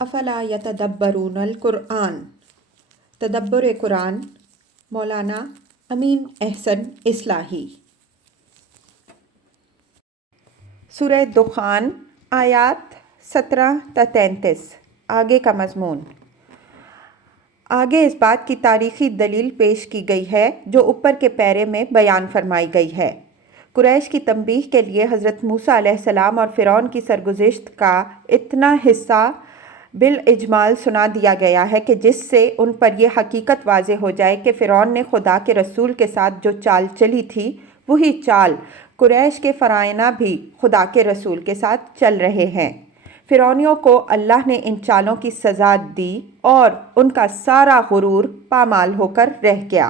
افلا یتدبرون القرآن، تدبر قرآن، مولانا امین احسن اصلاحی۔ سورہ دخان آیات 17 تا 33۔ آگے کا مضمون۔ آگے اس بات کی تاریخی دلیل پیش کی گئی ہے جو اوپر کے پیرے میں بیان فرمائی گئی ہے۔ قریش کی تنبیہ کے لیے حضرت موسیٰ علیہ السلام اور فرعون کی سرگزشت کا اتنا حصہ بالاجمال سنا دیا گیا ہے کہ جس سے ان پر یہ حقیقت واضح ہو جائے کہ فرعون نے خدا کے رسول کے ساتھ جو چال چلی تھی وہی چال قریش کے فرعونہ بھی خدا کے رسول کے ساتھ چل رہے ہیں۔ فرعونیوں کو اللہ نے ان چالوں کی سزا دی اور ان کا سارا غرور پامال ہو کر رہ گیا۔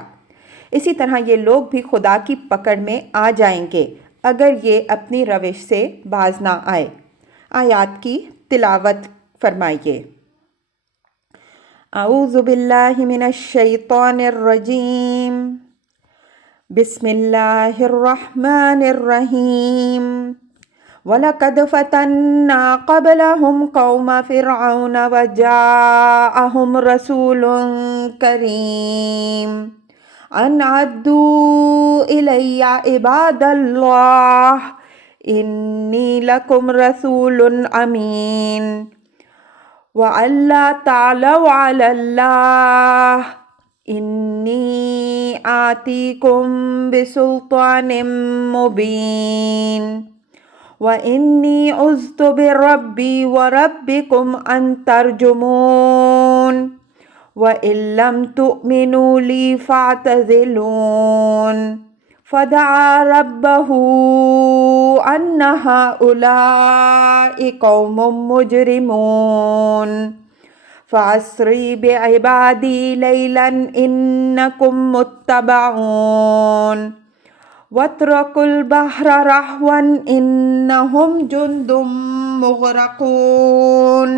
اسی طرح یہ لوگ بھی خدا کی پکڑ میں آ جائیں گے اگر یہ اپنی روش سے باز نہ آئے۔ آیات کی تلاوت فرمائیے۔ اعوذ باللہ من الشیطان الرجیم، بسم اللہ الرحمن الرحیم۔ وَلَقَدْ فَتَنَّا قَبْلَهُمْ قَوْمَ فِرْعَوْنَ وَجَاءَهُمْ رَسُولٌ كَرِيمٌ أَنْ عَدُّوا إِلَيَّ عِبَادَ اللَّهِ إِنِّي لَكُمْ رَسُولٌ أَمِينٌ وَأَلَّا تَعْلُوا عَلَى اللَّهِ إِنِّي آتِيكُم بِسُلْطَانٍ مُّبِينٍ وَإِنِّي عُذْتُ بِرَبِّي وَرَبِّكُمْ أَن تَرْجُمُونِ وَإِن لَّمْ تُؤْمِنُوا لِي فَاعْتَزِلُونِ فَدَعَا رَبَّهُ أَنَّ هَٰؤُلَاءِ قَوْمٌ مُّجْرِمُونَ فَأَسْرِ بِعِبَادِي لَيْلًا إِنَّكُم مُّتَّبَعُونَ وَاتْرُكُوا الْبَحْرَ رَهْوًا إِنَّهُمْ جُندٌ مُّغْرَقُونَ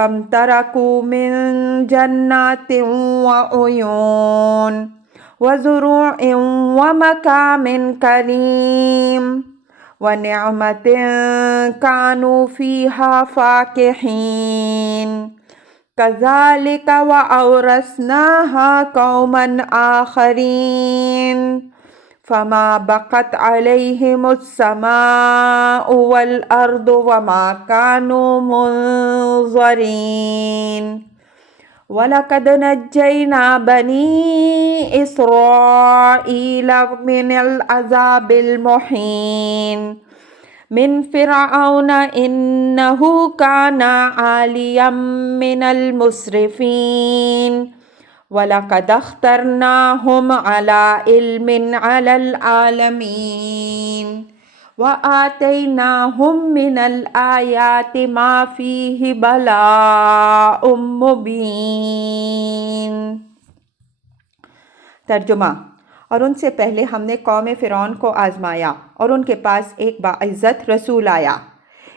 كَمْ تَرَكُوا مِن جَنَّاتٍ وَعُيُونٍ وَزُرُوعٍ وَمَقَامٍ كَرِيمٍ وَنِعْمَةٍ كَانُوا فِيهَا فَاكِهِينَ كَذَلِكَ وَأَوْرَثْنَاهَا قَوْمًا آخَرِينَ فَمَا بَقَتْ عَلَيْهِمُ السَّمَاءُ وَالْأَرْضُ وَمَا كَانُوا مُنظَرِينَ وَلَقَدْ نَجَّيْنَا بَنِي إِسْرَائِيلَ مِنَ الْعَذَابِ الْمُهِينِ مِنْ فِرْعَوْنَ إِنَّهُ كَانَ عَالِيًا مِنَ الْمُسْرِفِينَ وَلَقَدْ اخْتَرْنَاهُمْ عَلَىٰ عِلْمٍ عَلَى الْعَالَمِينَ وَآتَيْنَاهُمْ مِنَ الْآيَاتِ مَا فِيهِ بَلَاءٌ مُّبِينٌ۔ ترجمہ۔ اور ان سے پہلے ہم نے قوم فرعون کو آزمایا اور ان کے پاس ایک باعزت رسول آیا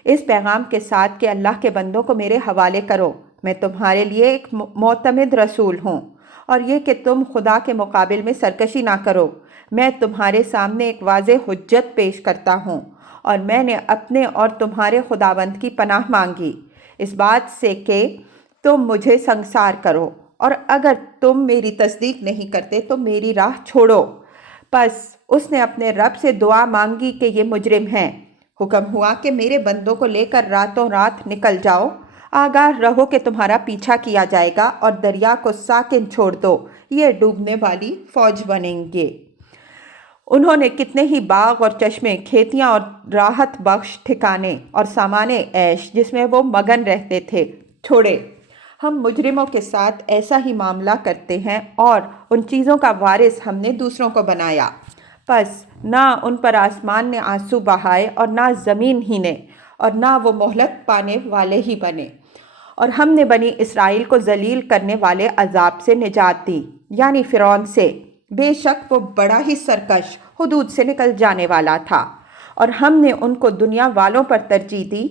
اس پیغام کے ساتھ کہ اللہ کے بندوں کو میرے حوالے کرو، میں تمہارے لیے ایک معتمد رسول ہوں، اور یہ کہ تم خدا کے مقابل میں سرکشی نہ کرو۔ میں تمہارے سامنے ایک واضح حجت پیش کرتا ہوں، اور میں نے اپنے اور تمہارے خداوند کی پناہ مانگی اس بات سے کہ تم مجھے سنگسار کرو، اور اگر تم میری تصدیق نہیں کرتے تو میری راہ چھوڑو۔ پس اس نے اپنے رب سے دعا مانگی کہ یہ مجرم ہیں۔ حکم ہوا کہ میرے بندوں کو لے کر راتوں رات نکل جاؤ، آگاہ رہو کہ تمہارا پیچھا کیا جائے گا، اور دریا کو ساکن چھوڑ دو، یہ ڈوبنے والی فوج بنیں گے۔ انہوں نے کتنے ہی باغ اور چشمے، کھیتیاں اور راحت بخش ٹھکانے اور سامان عیش جس میں وہ مگن رہتے تھے چھوڑے۔ ہم مجرموں کے ساتھ ایسا ہی معاملہ کرتے ہیں اور ان چیزوں کا وارث ہم نے دوسروں کو بنایا۔ پس نہ ان پر آسمان نے آنسو بہائے اور نہ زمین ہی نے، اور نہ وہ مہلت پانے والے ہی بنے۔ اور ہم نے بنی اسرائیل کو ذلیل کرنے والے عذاب سے نجات دی، یعنی فرعون سے۔ بے شک وہ بڑا ہی سرکش، حدود سے نکل جانے والا تھا، اور ہم نے ان کو دنیا والوں پر ترجیح دی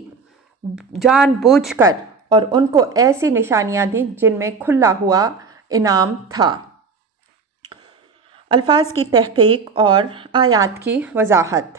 جان بوجھ کر، اور ان کو ایسی نشانیاں دیں جن میں کھلا ہوا انعام تھا۔ الفاظ کی تحقیق اور آیات کی وضاحت۔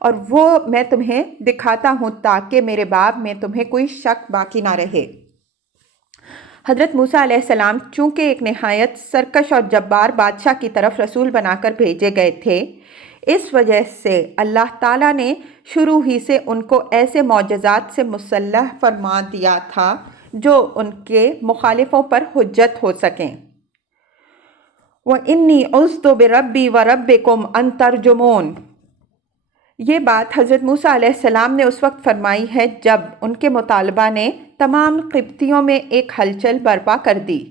اور وہ میں تمہیں دکھاتا ہوں تاکہ میرے باب میں تمہیں کوئی شک باقی نہ رہے۔ حضرت موسیٰ علیہ السلام چونکہ ایک نہایت سرکش اور جبار بادشاہ کی طرف رسول بنا کر بھیجے گئے تھے، اس وجہ سے اللہ تعالیٰ نے شروع ہی سے ان کو ایسے معجزات سے مسلح فرما دیا تھا جو ان کے مخالفوں پر حجت ہو سکیں۔ وَإِنِّي عُذْتُ بِرَبِّي وَرَبِّكُمْ أَن تَرْجُمُونِ۔ یہ بات حضرت موسیٰ علیہ السلام نے اس وقت فرمائی ہے جب ان کے مطالبہ نے تمام قبطیوں میں ایک ہلچل برپا کر دی۔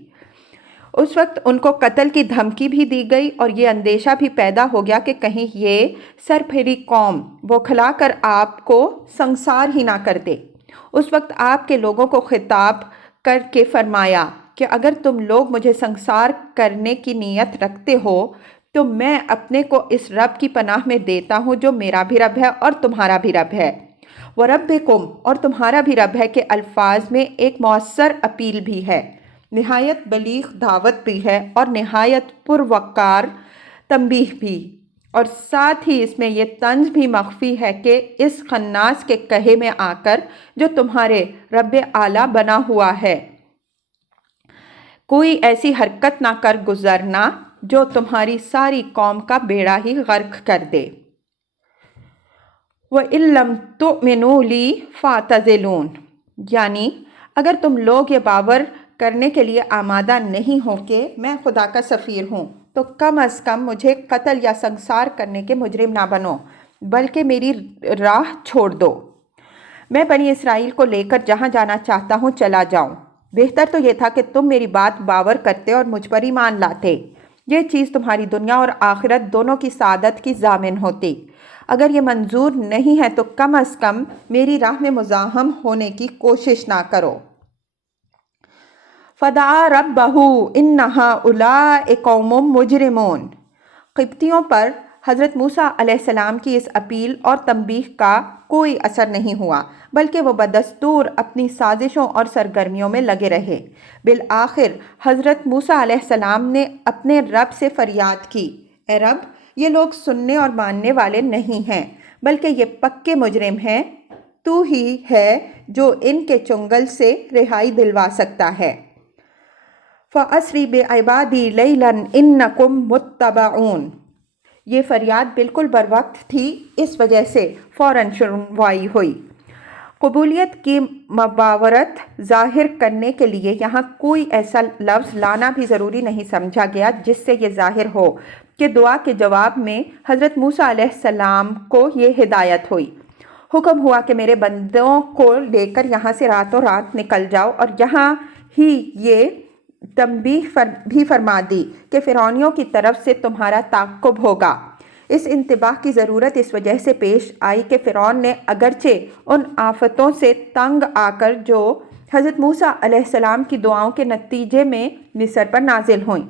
اس وقت ان کو قتل کی دھمکی بھی دی گئی اور یہ اندیشہ بھی پیدا ہو گیا کہ کہیں یہ سرپھیری قوم بوکھلا کر آپ کو سنسار ہی نہ کر دے۔ اس وقت آپ کے لوگوں کو خطاب کر کے فرمایا کہ اگر تم لوگ مجھے سنسار کرنے کی نیت رکھتے ہو تو میں اپنے کو اس رب کی پناہ میں دیتا ہوں جو میرا بھی رب ہے اور تمہارا بھی رب ہے، وَرَبِّكُمْ اور تمہارا بھی رب ہے، کے الفاظ میں ایک مؤثر اپیل بھی ہے، نہایت بلیغ دعوت بھی ہے اور نہایت پروقار تنبیہ بھی، اور ساتھ ہی اس میں یہ طنز بھی مخفی ہے کہ اس خناس کے کہے میں آ کر جو تمہارے رب اعلیٰ بنا ہوا ہے کوئی ایسی حرکت نہ کر گزرنا جو تمہاری ساری قوم کا بیڑا ہی غرق کر دے۔ وَإِن لَّمْ تُؤْمِنُوا لِي فَاعْتَزِلُونِ، یعنی اگر تم لوگ یہ باور کرنے کے لیے آمادہ نہیں ہو کہ میں خدا کا سفیر ہوں تو کم از کم مجھے قتل یا سنسار کرنے کے مجرم نہ بنو، بلکہ میری راہ چھوڑ دو۔ میں بنی اسرائیل کو لے کر جہاں جانا چاہتا ہوں چلا جاؤں۔ بہتر تو یہ تھا کہ تم میری بات باور کرتے اور مجھ پر ایمان لاتے، یہ چیز تمہاری دنیا اور آخرت دونوں کی سعادت کی ضامن ہوتی۔ اگر یہ منظور نہیں ہے تو کم از کم میری راہ میں مزاحم ہونے کی کوشش نہ کرو۔ فَدَعَا رَبَّهُ إِنَّ هَٰؤُلَاءِ قَوْمٌ مُجْرِمُونَ۔ قبطیوں پر حضرت موسیٰ علیہ السلام کی اس اپیل اور تنبیہ کا کوئی اثر نہیں ہوا، بلکہ وہ بدستور اپنی سازشوں اور سرگرمیوں میں لگے رہے۔ بالآخر حضرت موسیٰ علیہ السلام نے اپنے رب سے فریاد کی، اے رب، یہ لوگ سننے اور ماننے والے نہیں ہیں بلکہ یہ پکے مجرم ہیں، تو ہی ہے جو ان کے چنگل سے رہائی دلوا سکتا ہے۔ فَأَسْرِ بِعِبَادِي لَيْلًا إِنَّكُمْ مُتَّبَعُونَ۔ یہ فریاد بالکل بروقت تھی، اس وجہ سے فوراً سنوائی ہوئی۔ قبولیت کی مباورت ظاہر کرنے کے لیے یہاں کوئی ایسا لفظ لانا بھی ضروری نہیں سمجھا گیا جس سے یہ ظاہر ہو کہ دعا کے جواب میں حضرت موسیٰ علیہ السلام کو یہ ہدایت ہوئی۔ حکم ہوا کہ میرے بندوں کو لے کر یہاں سے راتوں رات نکل جاؤ، اور یہاں ہی یہ تنبیہ بھی فرما دی کہ فرعونیوں کی طرف سے تمہارا تعاقب ہوگا۔ اس انتباہ کی ضرورت اس وجہ سے پیش آئی کہ فرعون نے اگرچہ ان آفتوں سے تنگ آ کر جو حضرت موسیٰ علیہ السلام کی دعاؤں کے نتیجے میں مصر پر نازل ہوئیں،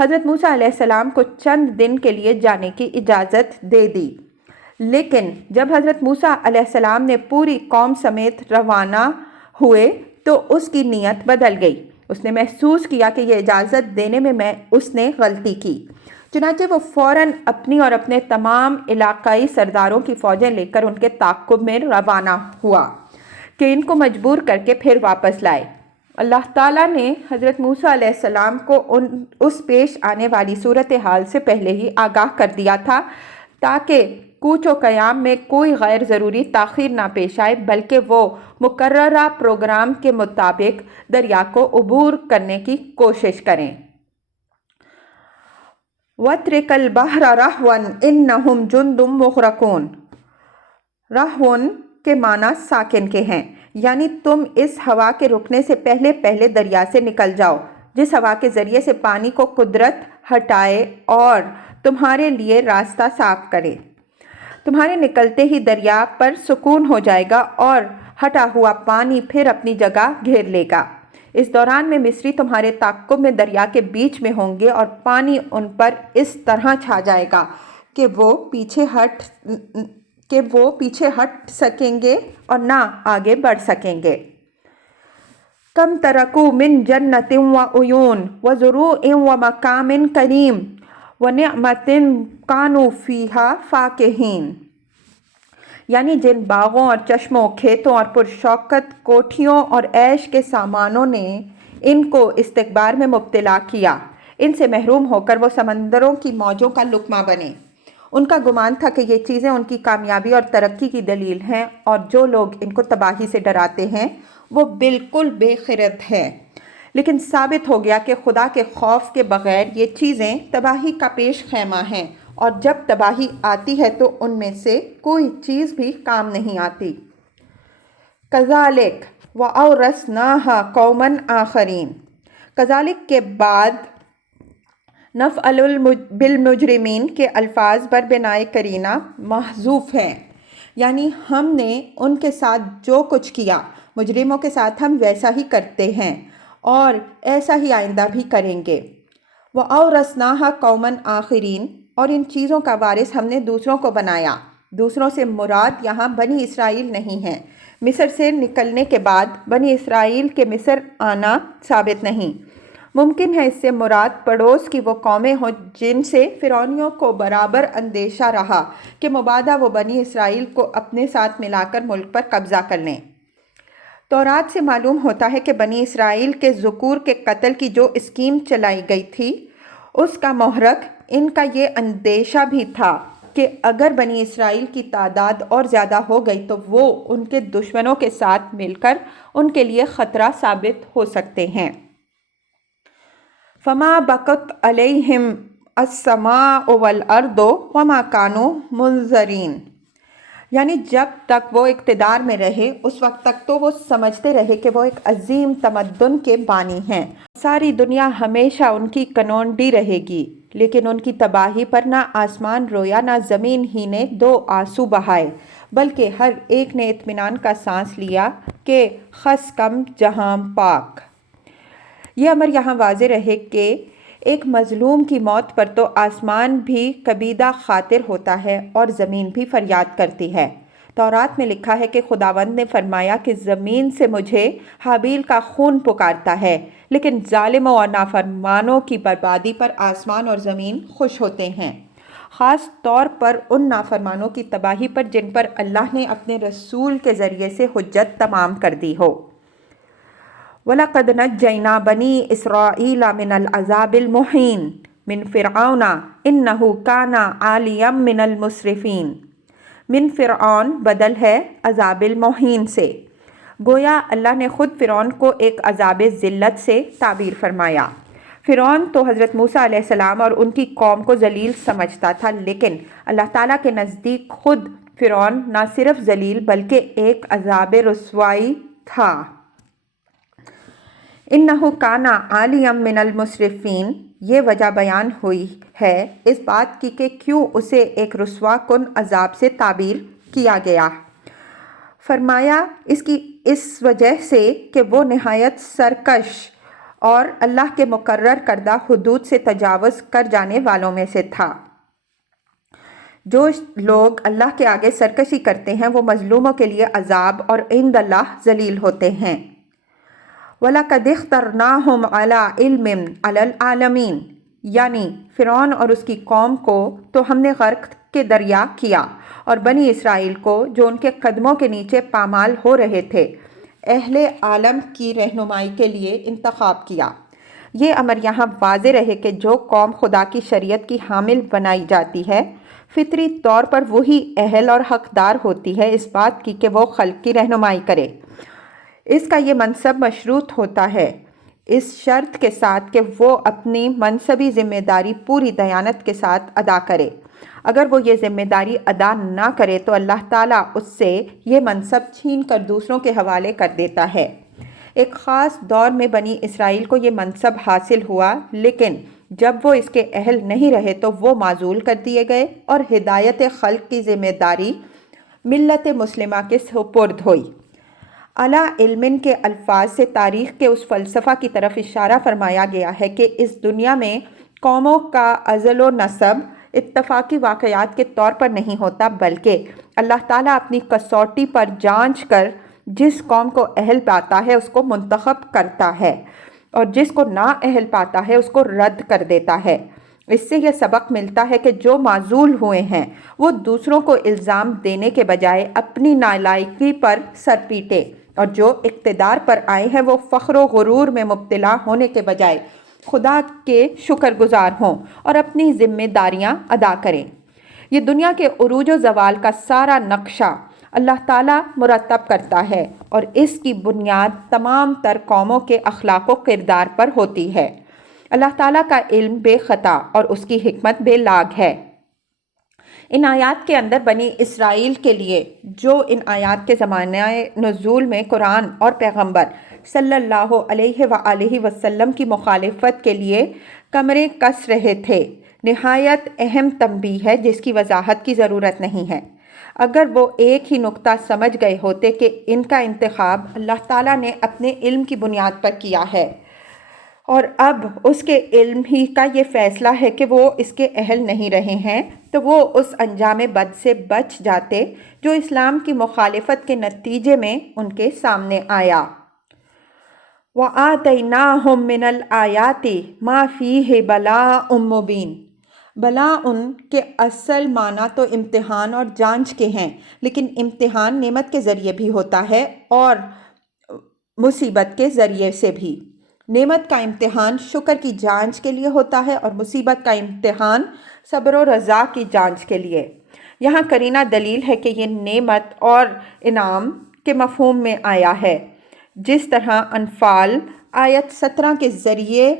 حضرت موسیٰ علیہ السلام کو چند دن کے لیے جانے کی اجازت دے دی، لیکن جب حضرت موسیٰ علیہ السلام نے پوری قوم سمیت روانہ ہوئے تو اس کی نیت بدل گئی۔ اس نے محسوس کیا کہ یہ اجازت دینے میں اس نے غلطی کی، چنانچہ وہ فوراً اپنی اور اپنے تمام علاقائی سرداروں کی فوجیں لے کر ان کے تعاقب میں روانہ ہوا کہ ان کو مجبور کر کے پھر واپس لائے۔ اللہ تعالیٰ نے حضرت موسیٰ علیہ السلام کو اس پیش آنے والی صورتحال سے پہلے ہی آگاہ کر دیا تھا تاکہ کوچ و قیام میں کوئی غیر ضروری تاخیر نہ پیش آئے، بلکہ وہ مقررہ پروگرام کے مطابق دریا کو عبور کرنے کی کوشش کریں۔ وَاتْرِكَ الْبَحْرَ رَهْوًا إِنَّهُمْ جُنْدٌ مُغْرَقُونَ۔ رَہْوٌ کے معنی ساکن کے ہیں، یعنی تم اس ہوا کے رکنے سے پہلے پہلے دریا سے نکل جاؤ، جس ہوا کے ذریعے سے پانی کو قدرت ہٹائے اور تمہارے لیے راستہ صاف کرے۔ تمہارے نکلتے ہی دریا پر سکون ہو جائے گا اور ہٹا ہوا پانی پھر اپنی جگہ گھیر لے گا۔ اس دوران میں مصری تمہارے تعاقب میں دریا کے بیچ میں ہوں گے اور پانی ان پر اس طرح چھا جائے گا کہ وہ پیچھے ہٹ سکیں گے اور نہ آگے بڑھ سکیں گے۔ کم ترکوا من جنت وعیون وزروع ومقام کریم ونعمت کانوا فیہا فاکہین۔ یعنی جن باغوں اور چشموں، کھیتوں اور پرشوکت کوٹھیوں اور عیش کے سامانوں نے ان کو استکبار میں مبتلا کیا، ان سے محروم ہو کر وہ سمندروں کی موجوں کا لقمہ بنے۔ ان کا گمان تھا کہ یہ چیزیں ان کی کامیابی اور ترقی کی دلیل ہیں، اور جو لوگ ان کو تباہی سے ڈراتے ہیں وہ بالکل بے خرد ہیں۔ لیکن ثابت ہو گیا کہ خدا کے خوف کے بغیر یہ چیزیں تباہی کا پیش خیمہ ہیں، اور جب تباہی آتی ہے تو ان میں سے کوئی چیز بھی کام نہیں آتی۔ کذالک وَأَوْرَثْنَاهَا قَوْمًا آخَرِينَ، کذالک کے بعد نفعل بالمجرمین کے الفاظ پر بنائے قرینہ محذوف ہیں، یعنی ہم نے ان کے ساتھ جو کچھ کیا مجرموں کے ساتھ ہم ویسا ہی کرتے ہیں اور ایسا ہی آئندہ بھی کریں گے۔ وَأَوْرَثْنَاهَا قَوْمًا آخَرِينَ، اور ان چیزوں کا وارث ہم نے دوسروں کو بنایا۔ دوسروں سے مراد یہاں بنی اسرائیل نہیں ہے۔ مصر سے نکلنے کے بعد بنی اسرائیل کے مصر آنا ثابت نہیں۔ ممکن ہے اس سے مراد پڑوس کی وہ قومیں ہوں جن سے فرعونیوں کو برابر اندیشہ رہا کہ مبادا وہ بنی اسرائیل کو اپنے ساتھ ملا کر ملک پر قبضہ کر لیں۔ تورات سے معلوم ہوتا ہے کہ بنی اسرائیل کے ذکور کے قتل کی جو اسکیم چلائی گئی تھی، اس کا محرک ان کا یہ اندیشہ بھی تھا کہ اگر بنی اسرائیل کی تعداد اور زیادہ ہو گئی تو وہ ان کے دشمنوں کے ساتھ مل کر ان کے لیے خطرہ ثابت ہو سکتے ہیں۔ فَمَا بَقَتْ عَلَيْهِمْ السَّمَاءُ وَالْأَرْضُ وَمَا كَانُوا مُنظَرِينَ، یعنی جب تک وہ اقتدار میں رہے اس وقت تک تو وہ سمجھتے رہے کہ وہ ایک عظیم تمدن کے بانی ہیں، ساری دنیا ہمیشہ ان کی کنونڈی رہے گی، لیکن ان کی تباہی پر نہ آسمان رویا نہ زمین ہی نے دو آنسو بہائے، بلکہ ہر ایک نے اطمینان کا سانس لیا کہ خس کم جہاں پاک۔ یہ امر یہاں واضح رہے کہ ایک مظلوم کی موت پر تو آسمان بھی کبیدہ خاطر ہوتا ہے اور زمین بھی فریاد کرتی ہے۔ تورات میں لکھا ہے کہ خداوند نے فرمایا کہ زمین سے مجھے حابیل کا خون پکارتا ہے، لیکن ظالموں اور نافرمانوں کی بربادی پر آسمان اور زمین خوش ہوتے ہیں، خاص طور پر ان نافرمانوں کی تباہی پر جن پر اللہ نے اپنے رسول کے ذریعے سے حجت تمام کر دی ہو۔ وَلَقَدْ نَجَّيْنَا بَنِي إِسْرَائِيلَ مِنَ الْعَذَابِ الْمُهِينِ مِنْ فِرْعَوْنَ إِنَّهُ كَانَ عَالِيًا مِنَ الْمُسْرِفِينَ۔ من فرعون بدل ہے عذاب المہین سے، گویا اللہ نے خود فرعون کو ایک عذاب ذلت سے تعبیر فرمایا۔ فرعون تو حضرت موسیٰ علیہ السلام اور ان کی قوم کو ذلیل سمجھتا تھا، لیکن اللہ تعالیٰ کے نزدیک خود فرعون نہ صرف ذلیل بلکہ ایک عذاب رسوائی تھا۔ اِنَّهُ كَانَ عَالِيًا مِنَ الْمُسْرِفِينَ، یہ وجہ بیان ہوئی ہے اس بات کی کہ کیوں اسے ایک رسوا کن عذاب سے تعبیر کیا گیا۔ فرمایا اس وجہ سے کہ وہ نہایت سرکش اور اللہ کے مقرر کردہ حدود سے تجاوز کر جانے والوں میں سے تھا۔ جو لوگ اللہ کے آگے سرکشی کرتے ہیں وہ مظلوموں کے لیے عذاب اور عند اللہ ذلیل ہوتے ہیں۔ وَلَقَدِ اخْتَرْنَاهُمْ عَلَىٰ عِلْمٍ عَلَى الْعَالَمِينَ، یعنی فرعون اور اس کی قوم کو تو ہم نے غرق کے دریا کیا، اور بنی اسرائیل کو جو ان کے قدموں کے نیچے پامال ہو رہے تھے اہل عالم کی رہنمائی کے لیے انتخاب کیا۔ یہ امر یہاں واضح رہے کہ جو قوم خدا کی شریعت کی حامل بنائی جاتی ہے فطری طور پر وہی اہل اور حقدار ہوتی ہے اس بات کی کہ وہ خلق کی رہنمائی کرے۔ اس کا یہ منصب مشروط ہوتا ہے اس شرط کے ساتھ کہ وہ اپنی منصبی ذمہ داری پوری دیانت کے ساتھ ادا کرے۔ اگر وہ یہ ذمہ داری ادا نہ کرے تو اللہ تعالیٰ اس سے یہ منصب چھین کر دوسروں کے حوالے کر دیتا ہے۔ ایک خاص دور میں بنی اسرائیل کو یہ منصب حاصل ہوا، لیکن جب وہ اس کے اہل نہیں رہے تو وہ معزول کر دیے گئے اور ہدایت خلق کی ذمہ داری ملت مسلمہ کے سپرد ہوئی۔ اعلیٰ علم کے الفاظ سے تاریخ کے اس فلسفہ کی طرف اشارہ فرمایا گیا ہے کہ اس دنیا میں قوموں کا ازل و نسب اتفاقی واقعات کے طور پر نہیں ہوتا، بلکہ اللہ تعالیٰ اپنی کسوٹی پر جانچ کر جس قوم کو اہل پاتا ہے اس کو منتخب کرتا ہے اور جس کو نا اہل پاتا ہے اس کو رد کر دیتا ہے۔ اس سے یہ سبق ملتا ہے کہ جو معزول ہوئے ہیں وہ دوسروں کو الزام دینے کے بجائے اپنی نالائقی پر سر پیٹے، اور جو اقتدار پر آئے ہیں وہ فخر و غرور میں مبتلا ہونے کے بجائے خدا کے شکر گزار ہوں اور اپنی ذمہ داریاں ادا کریں۔ یہ دنیا کے عروج و زوال کا سارا نقشہ اللہ تعالیٰ مرتب کرتا ہے، اور اس کی بنیاد تمام تر قوموں کے اخلاق و کردار پر ہوتی ہے۔ اللہ تعالیٰ کا علم بے خطا اور اس کی حکمت بے لاگ ہے۔ ان آیات کے اندر بنی اسرائیل کے لیے جو ان آیات کے زمانہ نزول میں قرآن اور پیغمبر صلی اللہ علیہ وآلہ وسلم کی مخالفت کے لیے کمریں کس رہے تھے، نہایت اہم تنبیہ ہے جس کی وضاحت کی ضرورت نہیں ہے۔ اگر وہ ایک ہی نقطہ سمجھ گئے ہوتے کہ ان کا انتخاب اللہ تعالیٰ نے اپنے علم کی بنیاد پر کیا ہے، اور اب اس کے علم ہی کا یہ فیصلہ ہے کہ وہ اس کے اہل نہیں رہے ہیں، تو وہ اس انجام بد سے بچ جاتے جو اسلام کی مخالفت کے نتیجے میں ان کے سامنے آیا۔ وَآتَيْنَاهُم مِّنَ الْآيَاتِ مَا فِيهِ بَلَاءٌ مُّبِينٌ۔ بلاء کے اصل معنی تو امتحان اور جانچ کے ہیں، لیکن امتحان نعمت کے ذریعے بھی ہوتا ہے اور مصیبت کے ذریعے سے بھی۔ نعمت کا امتحان شکر کی جانچ کے لیے ہوتا ہے اور مصیبت کا امتحان صبر و رضا کی جانچ کے لیے۔ یہاں قرینہ دلیل ہے کہ یہ نعمت اور انعام کے مفہوم میں آیا ہے، جس طرح انفال آیت 17 کے ذریعے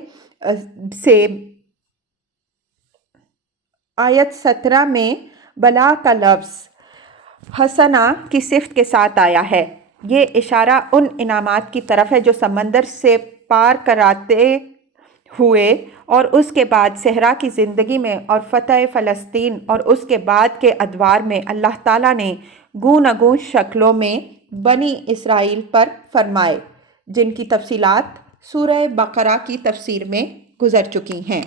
سے آیت 17 میں بلا کا لفظ حسنہ کی صفت کے ساتھ آیا ہے۔ یہ اشارہ ان انعامات کی طرف ہے جو سمندر سے پار کراتے ہوئے اور اس کے بعد صحرا کی زندگی میں اور فتح فلسطین اور اس کے بعد کے ادوار میں اللہ تعالیٰ نے گوناگون شکلوں میں بنی اسرائیل پر فرمائے، جن کی تفصیلات سورہ بقرہ کی تفسیر میں گزر چکی ہیں۔